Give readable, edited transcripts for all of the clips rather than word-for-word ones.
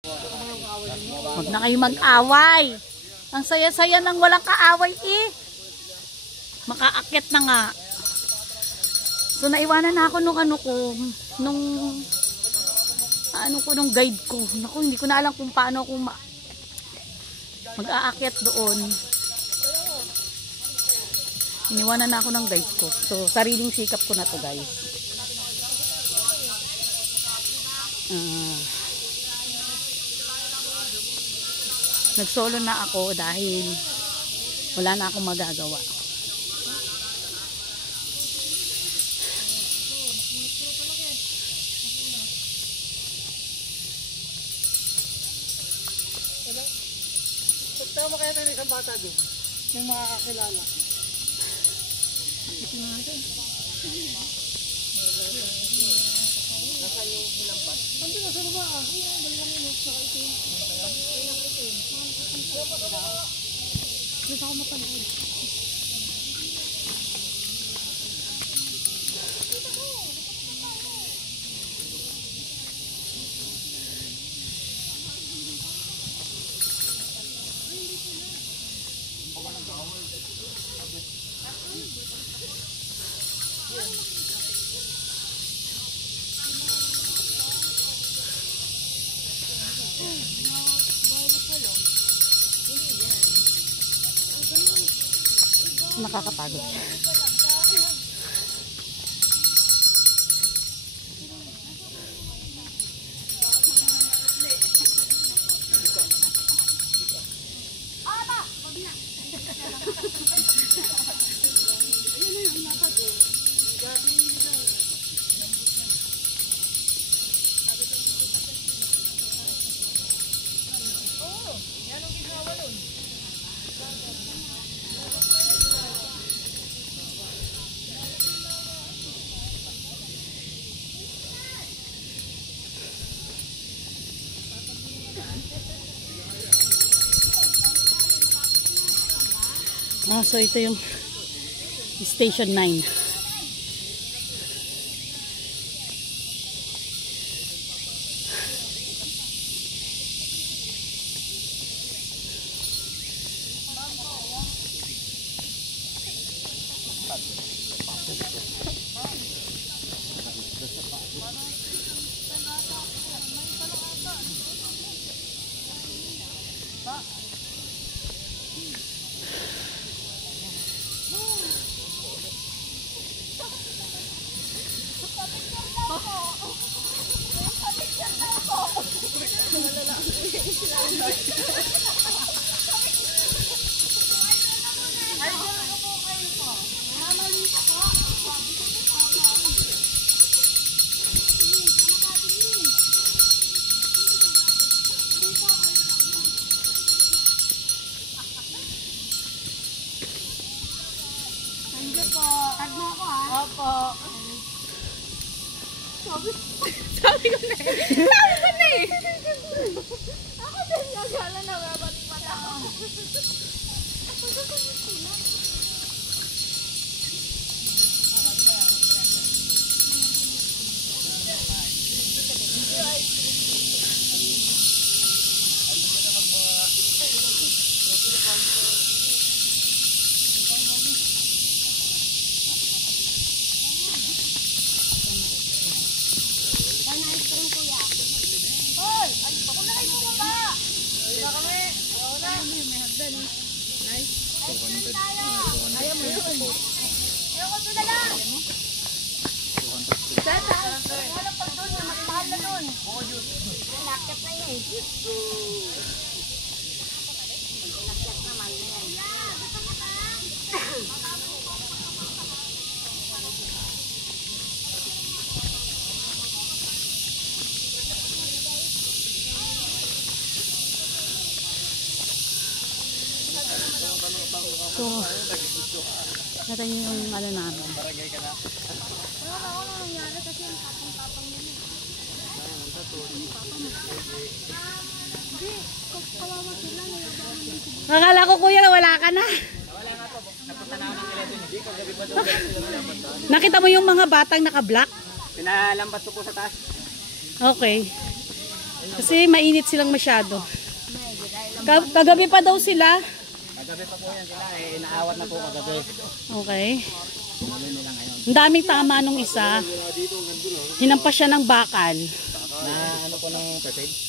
Huwag na kayo mag-away. Ang saya-saya nang walang kaaway eh. Makaakyat na nga. So naiwanan na ako nung nung guide ko. Naku, hindi ko na alam kung paano ako mag-aakyat doon. Iniwanan na ako ng guide ko. So sariling sikap ko na to, guys. Nagsolo na ako dahil wala na akong magagawa. Pagtama kaya tayo ng isang bata doon, yung makakakilala. Ito natin. Nasaan yung hinampas? Ando na sa baba. Balikan mo sa itim. Dito ako mapanood. Nakakapagod. So ito yung Station 9. Opo. Sabi ko na eh. Ako din nagala na babat pala ako. Ayaw mo yun. Ayaw ko ito na lang. Sasa, wala pag doon, mas mahal na doon. Nakit na yun eh. Nakit naman na yan. So, natin yung ano namin. Wala ako nang nangyari kasi yung tapang-tapang yun. Hindi, kawawa sila. Akala ko kuya wala ka na. Wala nga po, napunta na ako ng sila doon. Hindi ko gabi pa doon. Nakita mo yung mga batang naka-black? Pinalambat ko po sa taas. Okay. Kasi mainit silang masyado. Kagabi pa daw sila. Kagabi pa po yan sila eh. Inaawat na po kagabi. Okay. Ano nila ngayon? Ang daming tama nung isa. Hinampas siya ng bakal. Na ano po ng first.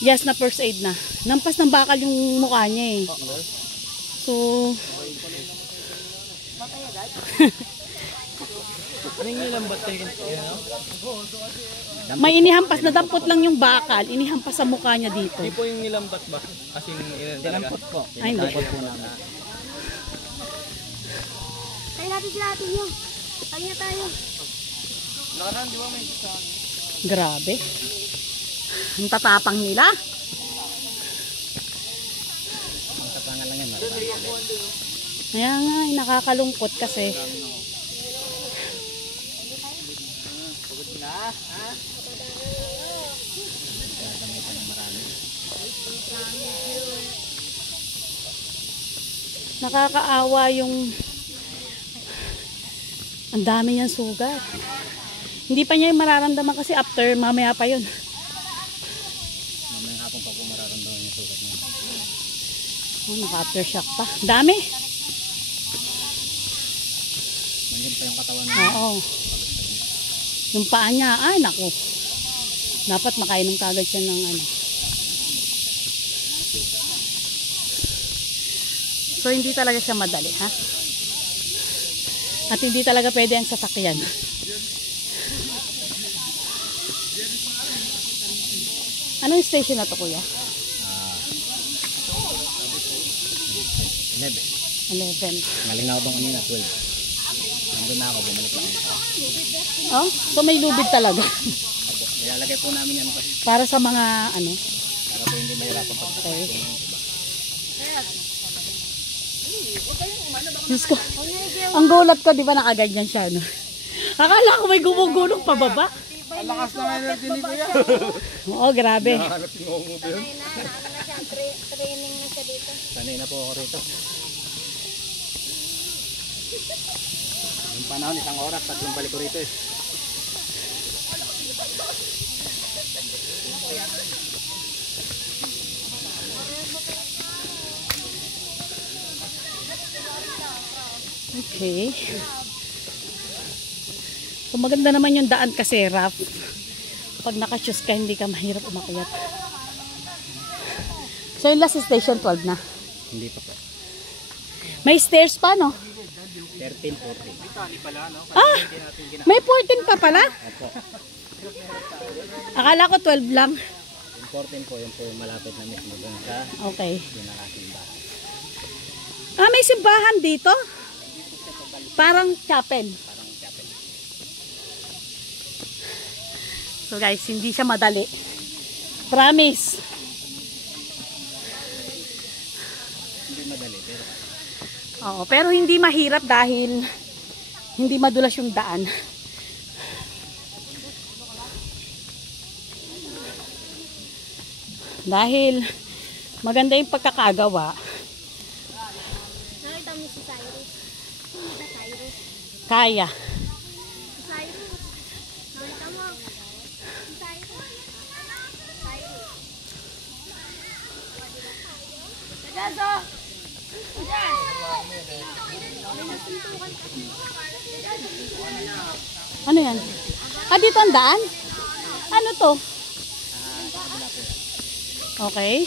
Yes, na first aid na. Nampas ng bakal yung mukha niya eh. So, Ano yung nilambat kayo? may inihampas na dampot lang yung bakal. Inihampas sa mukha niya dito. Hindi po yung nilambat ba? As in, Nilampot po. Ay, hindi. Nilampot po namin. Tayo natin sila atin yun. Tayo na tayo. Nakaraan, di ba may isa? Grabe. Ang tatapang nila. Ang tapangan lang yan. Kaya nga, nakakalungkot kasi. Nakakaawa yung ang dami niyang sugat. Hindi pa niya yung mararamdaman kasi after mamaya pa yun. Mamayang hapon pa po mararamdaman yung sugat niya. Oh, naka-aftershock pa. Dami. Manyan pa yung katawan niya. Oo. Yung paa niya, ay naku. Dapat makainom kagad siya ng ano. So hindi talaga siya madali, ha? At hindi talaga pwede ang sasakyan. Anong station na to, kuya? 11. 11. Galing na ako doon kanina, 12. Nandun na ako, bumalik lang ako. Oh, so may lubid talaga. Ilalagay po namin yan pa. Para sa mga ano. Para po hindi mahirapan pag Okay. Diyos ko. Ang gulat ko, di ba nakaganyan siya, no? Akala ko may gumugulong pababa. Ang lakas na ngayon din ni Kuya. Oo, grabe. Nakahanap si Momo ba yun? Training na siya dito. sanay na po ako rito. Yung panahon, isang oras, tatlong balik ko rito eh. Okay. So maganda naman yung daan kasi rough. Pag naka-shoes ka, hindi ka mahirap umakyat. So yung last station 12 na. Hindi pa po. May stairs pa, no? 13, 14. Ah! May 14 pa pala? Opo. Akala ko 12 lang. Yung 14 po, yung po malapit na mismo doon sa Okay. pinakasimbahan. Ah, may simbahan dito? Parang chapel. Parang chapel. So guys, hindi siya madali. Promise. Hindi madali, pero Oo, pero hindi mahirap dahil hindi madulas yung daan. Dahil maganda yung pagkakagawa. Nakita mo si Cyrus? Sino si Cyrus? Kaya. Si Cyrus. Nakita mo? Si Cyrus. Cyrus. Tagaso! Ano yan? Ah, dito ang daan? Ano to? Okay.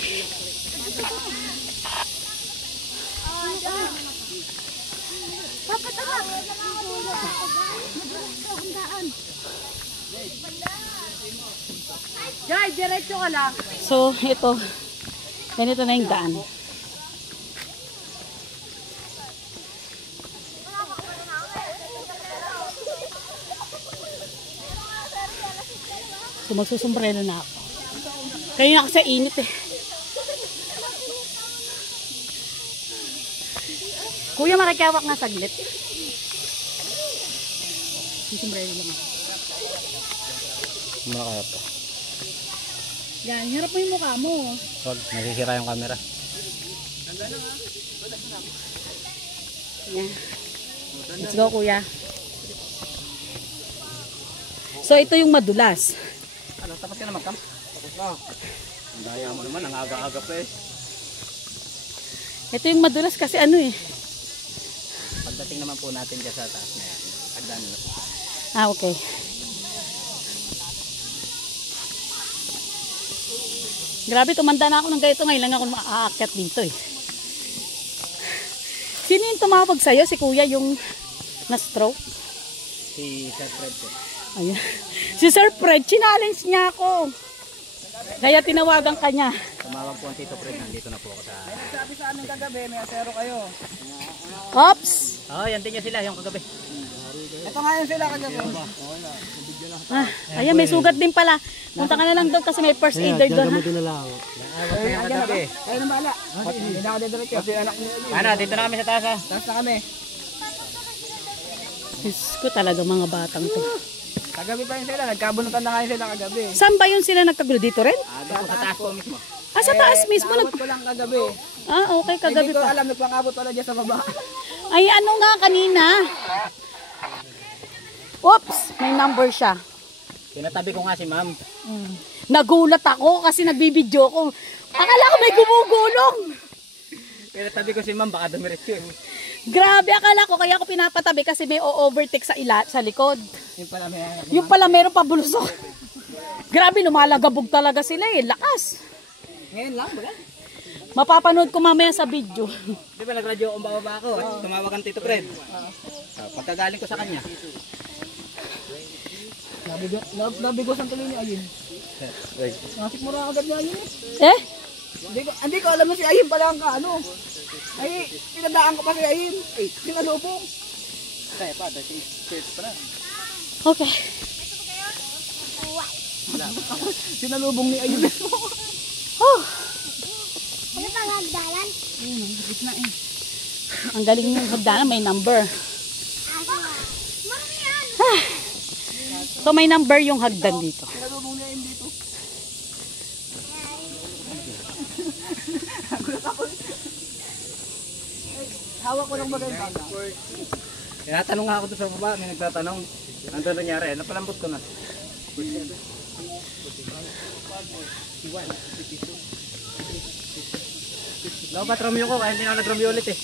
Jai, diretso ka lang. So, ito. Ganito na yung daan. So, magsusumbrelo na ako. Kanina kasi init eh. Kuya, makikiawak nga saglit. Susumbrelo lang ako. muna kaya po. Yan, hirap mo yung mukha mo. Wag, nasisira yung camera. Yan. Let's go, kuya. So, ito yung madulas. Ano, tapos ka na magkam? Ang daya mo naman, ang aga-aga pa eh. Ito yung madulas kasi ano eh. Pagdating naman po natin dyan sa taas na yan, agdan na po. Ah, okay. Grabe, tumanda na ako ng ganito. Ngayon lang ako maaakyat dito eh. Sino yung tumawag sa'yo? Si kuya yung na-stroke? Si Sir Fred po. Ayan. Si Sir Fred, challenge niya ako. Kaya tinawagan ka niya. Tumawag po ang Tito Fred, nandito na po ako sa... Sabi sa amin kagabi, may asero kayo. Ops! Oh, yan din niya sila, yung kagabi. Ito nga yun sila kagabi. Ah, ayan, may sugat din pala. Punta ka na lang doon kasi may first aider doon. Ha? Kaya kagabi. Kayo nang bahala. Hindi na ako didiretso. Kasi anak niyo. Ano, dito na kami sa taas ha. Taas na kami. Diyos ko talaga mga batang to. Kagabi pa yun sila. Nagkabunutan na kayo sila kagabi. Saan ba yun sila nagkagulo? Dito rin? Doon po sa taas po mismo. Ah, sa taas mismo. Naabot ko lang kagabi. Ah, okay, kagabi Hindi ko pa. alam, nagpangabot wala dyan sa baba. Ay, ano nga kanina? Oops, may number siya. Pinatabi ko nga si ma'am. Nagulat ako kasi nagbibideo ko. Akala ko may gumugulong. Pinatabi ko si ma'am, baka dumiretso eh. Grabe, akala ko kaya ako pinapatabi kasi may o-overtake sa likod. Yung pala may Yung pala meron pa bulusok. Grabe, lumalagabog talaga sila eh. Lakas. ngayon lang, wala. Mapapanood ko mamaya sa video. Di ba nagradyo akong bababa ako? Tumawag ang Tito Fred. Pagkagaling ko sa kanya. Nabigosan tuloy ni Ayin. Nasik mo na agad niya Ayin eh. Eh? Hindi ko alam na si Ayin pala ang ano. Ay, pinadaan ko pa si Ayin. Ay, sinalubong. Kaya pa, dahil shirt pa na. Okay. Sinalubong ni Ayin. Oh, Ano pang hagdanan? ang galing yung hagdanan, may number. Mami, ano? So may number yung hagdan dito. Sinalubong ni Ayin dito. Hawak ko lang maganda. Tinatanong nga ako doon sa baba, may nagtatanong. Ano nangyari? Napalambot ko na. Dapat Romeo ko, kaya hindi na nag-Romeo ulit eh.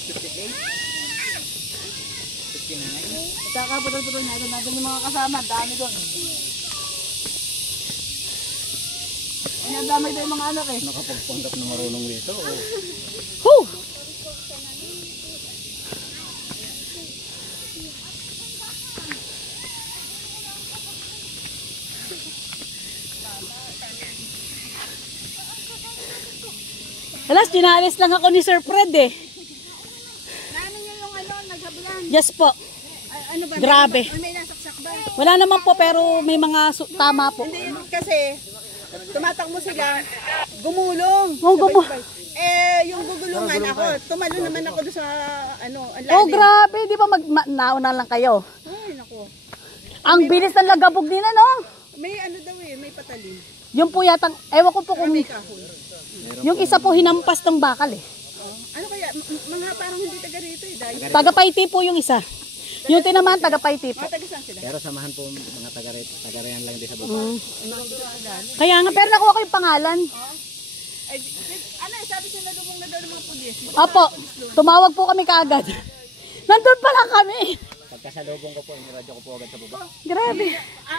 Nagkakaputol-putol natin yung mga kasama. Dami doon. Ay, ang dami doon yung mga anak eh. Nakapagpanggap na marunong dito. Whew! Alas, dinalis lang ako ni Sir Fred eh. Naano niya yung ano, naghabulan? Yes po. Ano ba? Grabe. May nasaksak ba? Wala naman po pero may mga tama po. Hindi, kasi tumatakbo sila, gumulong. Oh, Yung gugulungan ako, tumalo naman ako doon sa ano, ang Oh, lalim. grabe. Di ba nauna lang kayo? Ay, naku. Ang bilis ng lagabog din ano. May ano daw eh, may patalim. Yung po yatang, ewan ko po kung, May kahoy. yung isa po hinampas ng bakal eh. Ano kaya, mga parang hindi taga rito eh, dahil Tagapayti po yung isa. Yung tinamaan, tagapayti po. mga taga saan sila? Pero samahan po mga taga-reyan lang din sa baba. Kaya nga, pero nakuha ko yung pangalan. Ay, ano, sabi sila lubong na daw ng mga pulis. Opo, tumawag po kami kaagad. Nandun pa lang kami. Pagkasalubong ko po, iniradyo ko po agad sa baba. Grabe.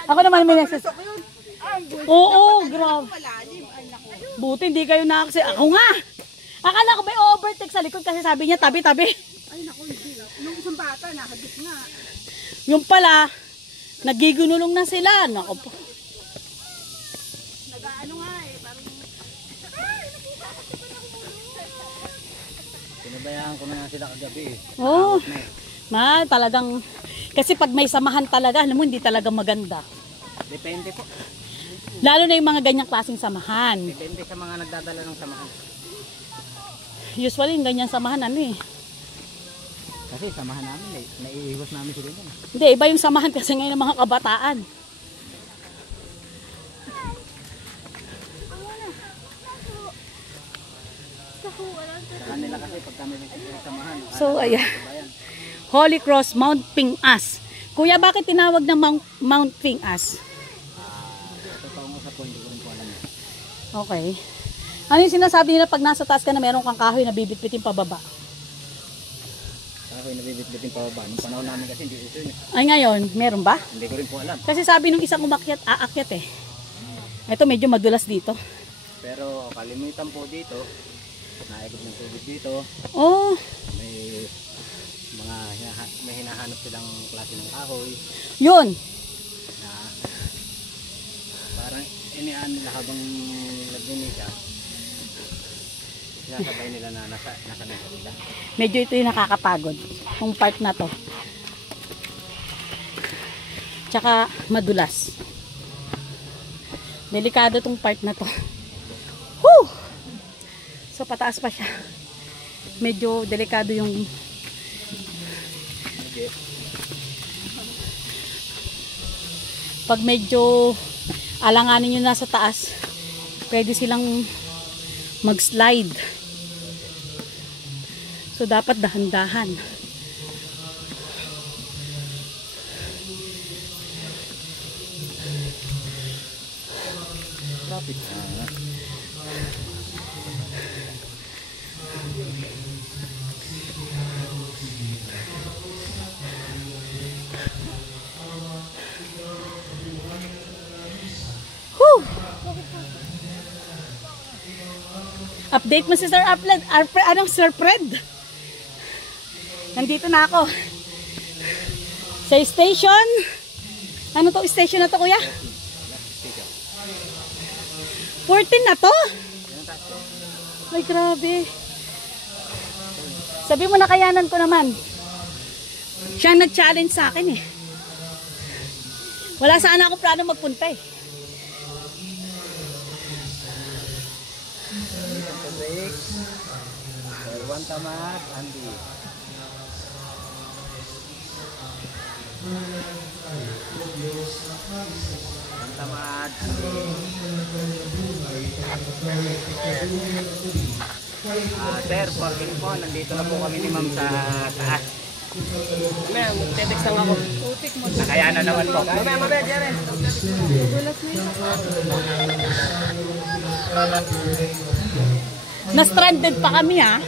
Ako naman may nagsasabi. Pasok yun. Ang buhay. Oo, grabe. Malalim. Ay, naku. Buti hindi kayo nakaksi. Ako nga. Akala ko may overtake sa likod kasi sabi niya tabi-tabi. Ay, naku, hindi. Nung isang bata, nakagit nga. Yung pala, nagigunulong na sila. Naku po. Nag-ano nga eh, parang... Pinabayaan ko na nga sila kagabi eh. Oo. Talagang, kasi pag may samahan talaga, alam mo, hindi talaga maganda. Depende po. Lalo na yung mga ganyang klaseng samahan. Depende sa mga nagdadala ng samahan. Usually, yung ganyang samahan, ano eh. Kasi samahan namin eh. Naiiwas namin sila doon. Hindi, iba yung samahan kasi ngayon ng mga kabataan. Sa kanila kasi pag kami may samahan. So, ayan. Holy Cross, Mount Pingas. Kuya, bakit tinawag na Mount Pingas? Totoo nga sa po, hindi ko rin po alam. eh. Kasi samahan namin eh. Naiiwas namin sila doon. Mm. Sa kanila kasi pag kami may samahan. So, ayan. Holy Cross, Mount Pingas. Kuya, bakit tinawag na Mount Pingas? Totoo nga sa po, hindi ko rin po alam. eh. Okay. Ano yung sinasabi nila pag nasa taas ka na meron kang kahoy na bibit-bitin pababa? Kahoy na bibit-bitin pababa. Nung panahon namin kasi hindi uso yun. Ay ngayon, meron ba? Hindi ko rin po alam. Kasi sabi nung isang umakyat, aakyat eh. Ito medyo madulas dito. Pero kalimitan po dito, naikot ng tubig dito. Oh, May mga may hinahanap silang klase ng kahoy yun. na parang iniaan nila habang nagmimisa. Sinasabay nila na nasa nila. Medyo ito yung nakakapagod. Yung part na to. Tsaka madulas. Delikado tong part na to. Woo! So pataas pa siya. Medyo delikado yung pag medyo alanganin nyo nasa taas, pwede silang mag-slide. So dapat dahan-dahan. Traffic. Whew! Update mo si Sir Sir Fred. Nandito na ako. Sa station. Ano to station na to, kuya? 14 na to? Ay, grabe. Sabi mo nakayanan ko naman. Siyang nag-challenge sa akin eh. Wala sana ako plano magpunta eh. One tamad, Andy. One tamad, Sir, parking po. Nandito na po kami ni Ma'am sa taas. Mamaya, mag-text lang ako. Nakayanan naman po. Mamaya, Jaren. Na-stranded pa kami ha.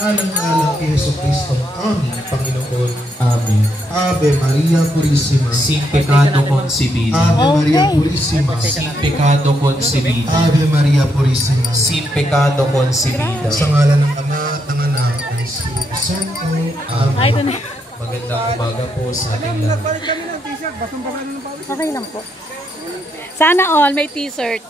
Alang-alang kay Yeso Cristo, aming Panginoon. Amen. Ave Maria Purísima. Sin pecado concebido. Ave Maria Purísima. Sin pecado concebido. Ave Maria Purísima. Sin pecado concebido. Sa ngalan ng Ama at ng Anak at ng Espiritu Santo. Amen. Ay, ito na. Magandang umaga po sa ating lahat. Balik kami ng t-shirt. Basang-basa na ng pawis. Okay lang po. Sana all may t-shirt.